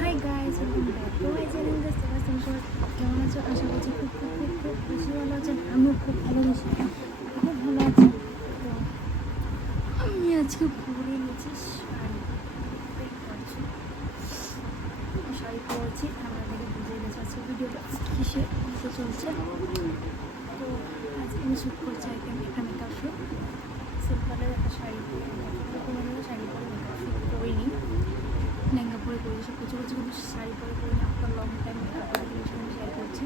Hi guys, welcome back to my channel. কেমন আছো? আশা করছি খুব খুব খুব খুব বেশি ভালো আছেন। আমিও খুব ভালো আছি, খুব ভালো আছি। তো আমি আজকে পরে নিয়েছি শাড়ি। করছি শাড়ি পরেছি, আমরা দেখে বুঝে গেছি আজকে ভিডিওটা কিসে হতে চলছে। তো আজকে আমি শ্যুট করছি একটা মেকআপ শ্যুট। সিম্পলের একটা শাড়ি পরে, শাড়ি পরে মেকআপ শ্যুট করিনি, লেহেঙ্গা পরে করি, সব কিছু কিছু কিন্তু শাড়ি পরে করিনি। আফটার লং টাইম মেকআপ করে সঙ্গে শেয়ার করছি।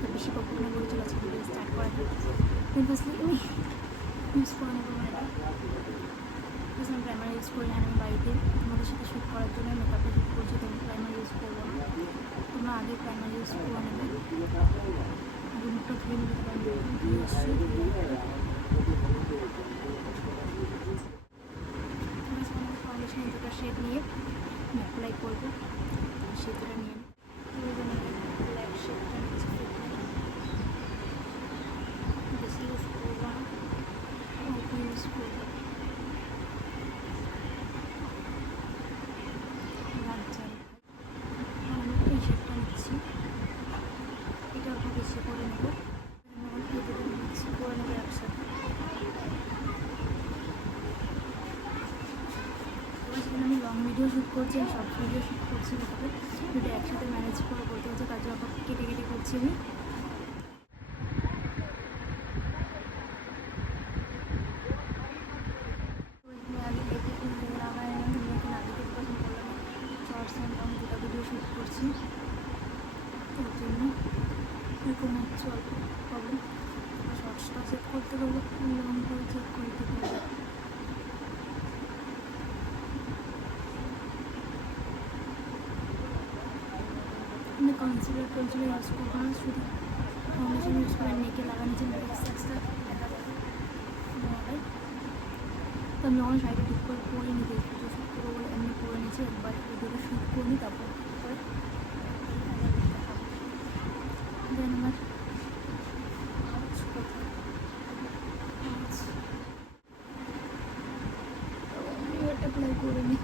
তো বেশি কখনো বলে চলে আজকে ভিডিও স্টার্ট করা যায়। কিন্তু আমি ইউজ করে নেবো এটা, আমি প্রাইমার ইউজ করি না। আমি বাড়িতে তোমাদের সাথে শ্যুট করার জন্য মেকআপে শ্যুট করছি, তো আমি প্রাইমার ইউজ করবো না। তোমরা আগে প্রাইমার ইউজ করে নেবে। আগে মুখটা ধুয়ে নিতে পারবে, ধুয়ে আসছি। ফাউন্ডেশন দুটো শেড নিয়ে অ্যাপ্লাই করবো। সেটা নিয়ে ব্ল্যাক শেডটা নিচ্ছি, বেশি ইউজ করবো না, অল্প ইউজ করবো। আমি এই শেডটা নিচ্ছি, এটা অল্প বেশি করে নেবো। মিক্স করে নেবো একসাথে। আমি লং ভিডিও শ্যুট করছি, শর্ট ভিডিও শ্যুট করছি, দুটো একসাথে ম্যানেজ করে করতে হচ্ছে, তার জন্য কেটে কেটে করছি আমি। শর্টস অ্যান্ড লং দুটো ভিডিও শ্যুট করছি, তার জন্য এরকম হচ্ছে অল্প প্রবলেম। শর্টসটা চেক করতে পারবো, লংটাও চেক করতে পারবো। আমি কনসিলার টনসিলার ইউজ করবো না, শুধু ফাউন্ডেশন ইউজ করে নেকে লাগানো যে এক্সারসাইজটা দেখা যাবে। তো আমি যখন শাড়িটা ঠিক করে পরে নিতে একটু শ্যুট করবো বলে এমনি পরে নিয়েছি, একবার ভিডিওটা শ্যুট করে নিই, তারপর করে দেন আমার কোথায় অ্যাপ্লাই করে নিই।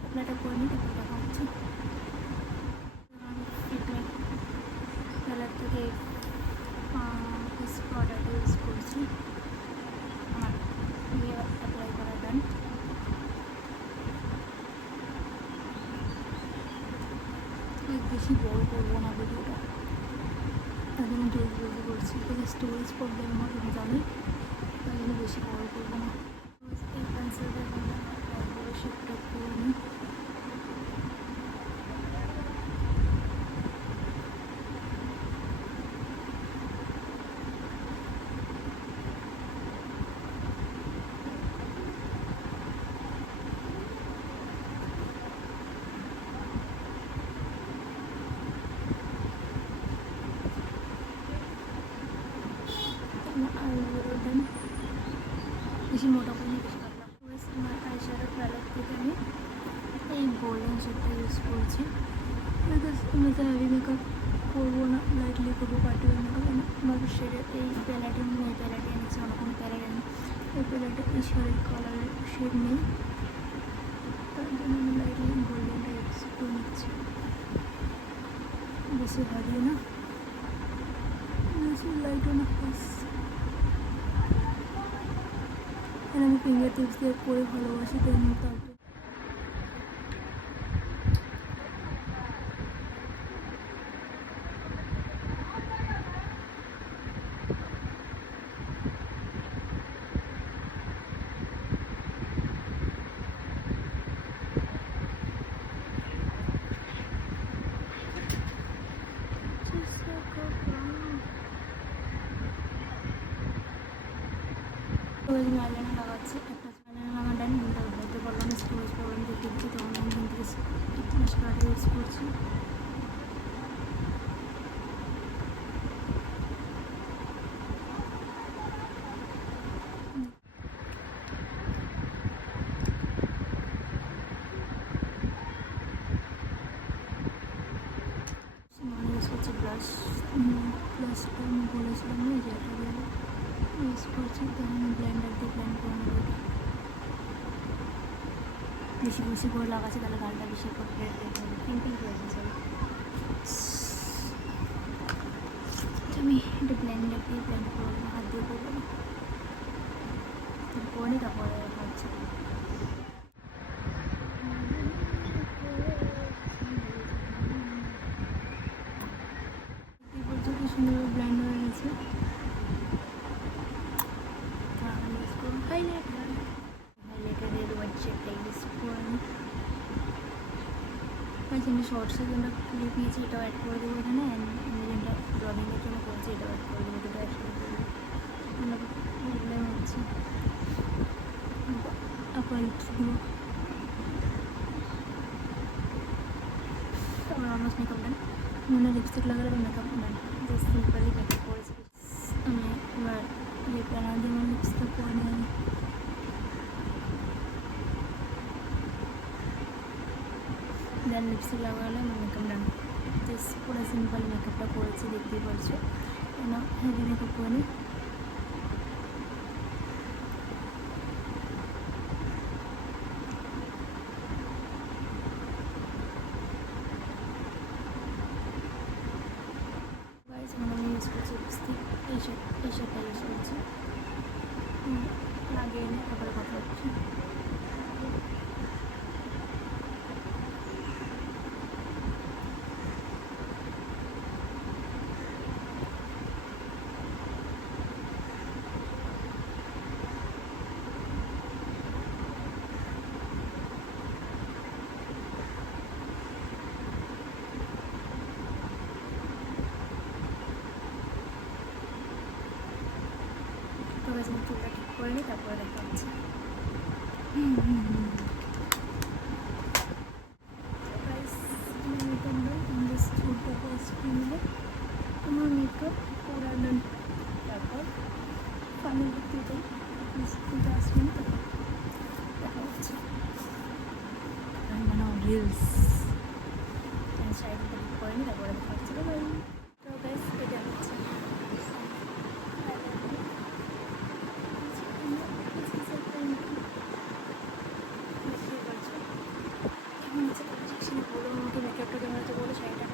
অ্যাপ্লাইটা করে নিই, তারপর দেখা হচ্ছে। ফিটমেন্ট কালার থেকে প্রোডাক্ট ইউজ করছি, আমার ইয়ে অ্যাপ্লাই করা ডান। বেশি বড় করবো না ভিডিওটা, তার জন্য জলদি জলদি করছি, কিন্তু স্টোরেজ প্রবলেম হয় তুমি জানি, তাই জন্য বেশি বড় করবো না। এই পেন্সিলটা শেপটা করে নিই। বেশি মোটা করে নিয়ে বেশি পাতলা আমার আইশ্যাডো প্যালেট থেকে আমি এই গোল্ডেন শেডটা ইউজ করছি। বিকজ আমি তো হেভি মেকআপ করবো না, লাইটলি করবো, পার্টিকুলার মেকআপ। আমার শেডের এই প্যালেটে আমি এই প্যালেটে এনেছি, অন্য কোনো প্যালেট আনি। এই প্যালেটে এই শাড়ির কালারের শেড নেই, তার জন্য আমি লাইটলি গোল্ডেনটা ইউজ করে নিচ্ছি। বেশি হারিয়ে না, বেশি লাইটও না, প্লাস আমি ফিঙ্গার টিপস দিয়ে করে ভালোবাসি, তাই আমি তারপর আইলাইনার লাগাচ্ছি। একটা আইলাইনার লাগা ডান, কিন্তু বলতে পারলাম স্টোরেজ প্রবলেম দেখতে দিচ্ছি, তখন আমি এখান থেকে মাস্কারা ইউজ করছি। ইউজ করছি ব্লাশটা আমি বলেছিলাম না, যে এটা ইউজ করছি, তো আমি ব্লেন্ডার দিয়ে ব্লেন্ড করে নেবো। বেশি বেশি করে লাগাচ্ছি তাহলে গালটা বেশি করে পিম্পল হয়েছে সরি। আমি এটা ব্লেন্ডার দিয়ে ব্লেন্ড করে নেবো, হাত দিয়ে করবো করে নিই তারপরে হচ্ছে। কি সুন্দর ব্লেন্ড হয়ে গেছে। হাইলাইটার দিয়ে হোয়াইট শেডটা ইউজ করে নিই। আমি শর্টসের জন্য ক্লিপ নিয়েছি, এটাও অ্যাড করে দেবো এখানে। যেটা ড্রয়িংয়ের জন্য করছি এটাও অ্যাড করে দেবো, দুটো একসাথে করবো। প্রবলেম হচ্ছে আপার লিপসগুলো। আমার অলমোস্ট মেকআপ ডান। মনে লিপস্টিক লাগালে মেকআপ ডান, জাস্ট সিম্পলি মেকআপ করেছি। আমি এবার লিপ লাইনার দিয়ে আমার লিপসটা করে নিই। দেন লিপস্টিক লাগালে আমার মেকআপ ডান। জাস্ট পুরো সিম্পল মেকআপটা করেছি, দেখতেই পারছো। হেভি মেকআপ করে নিই। আমি ইউজ করছি লিপস্টিক, এই শেডটা ইউজ করছি। লাগিয়ে নিই, তারপরে কথা হচ্ছে। তবে আমি চুলটা ঠিক করে নিই, তারপরে দেখা হচ্ছে। আমার মেকআপ পুরা ডান। তারপর ফাইনাল লুকটাই লুকটা আসবেন, তারপর দেখা হচ্ছে। আমি বানাও রিলস সাইডটা ঠিক করে নিই, তারপরে দেখা হচ্ছে। বাই। তো গাইস এটা হচ্ছে বড়ো আমাকে মেকআপটা কেমন হচ্ছে বলে শাড়িটা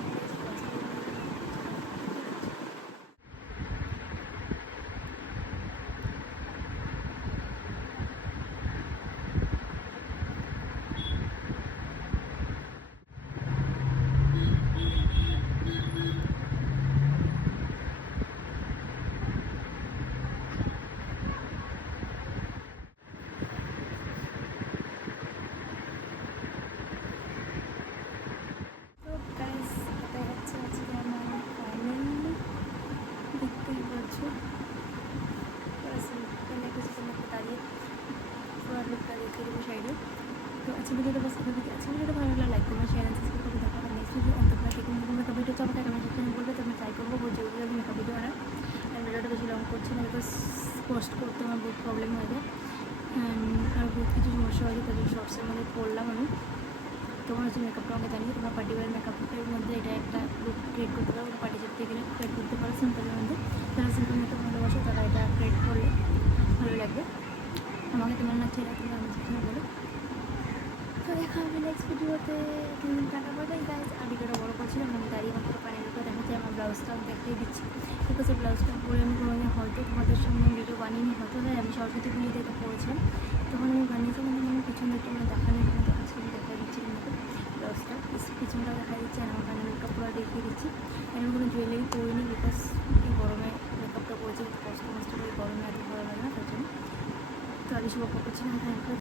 সাইডে। তো আজকে ভিডিওটা বাস এখান থেকে। আজকে ভিডিওটা ভালো লাগলে লাইক করবেন, শেয়ার সাবস্ক্রাইব করবেন। দেখা হবে নেক্সট ভিডিও। অন্তত দেখুন মেকআপ ভিডিও চাপটা কমেন্ট সেকশনে বলবে, তো আমি ট্রাই করবো যেগুলো আমি মেকআপ ভিডিও আনার। আর ভিডিওটা বেশি লং করছি না, বিকজ পোস্ট করতে আমার বহুত প্রবলেম হয়ে যায় আর বহুত কিছু সমস্যা হয়ে যায়, তাদের শর্টসের মধ্যে করলাম আমি। তোমার হচ্ছে মেকআপটা আমাকে জানিয়ে তোমার পার্টি ওয়ার মেকআপের মধ্যে এটা একটা লুক ক্রিয়েট করতে পারো। পার্টি যেতে গেলে ক্রিয়েট করতে পারো সিম্পলের মধ্যে। যারা সিম্পল মেকআপ ভালোবাসো তারা এটা ক্রিয়েট করলে ভালো লাগবে। আমাকে তোমার লাগছে এটা তুমি আমি যেখানে বলো। তো দেখা হবে নেক্সট ভিডিওতে। টাকা পাঠাই গাইজ। আর ভিডিওটা বড়ো করছিলাম, আমি দাঁড়িয়ে মাত্র পানির উপরে দেখাচ্ছি। আমার ব্লাউজটা আমি দেখিয়ে দিচ্ছি, বিকজ এই ব্লাউজটা পরে আমি কোনোদিন হয়তো তোমাদের সঙ্গে ভিডিও বানিয়ে হয়তো না। আমি সরস্বতী পুজোতে এটা পরেছিলাম, তখন আমি বানিয়েছিলাম। কিন্তু আমি পিছনে একটু মানে দেখানোর জন্য দেখাচ্ছি, দেখা দিচ্ছি কিন্তু ব্লাউজটা পিছনটা দেখা দিচ্ছি। আর আমার কানে মেকআপ পুরো দেখিয়ে দিচ্ছি। আমি কোনো জুয়েলারি পরিনি, বিকজ এই গরমে মেকআপটা করেছি কষ্ট করে, গরমে আর ভালো লাগে না, তার জন্য। তো আর বেশি বকবক করছি না।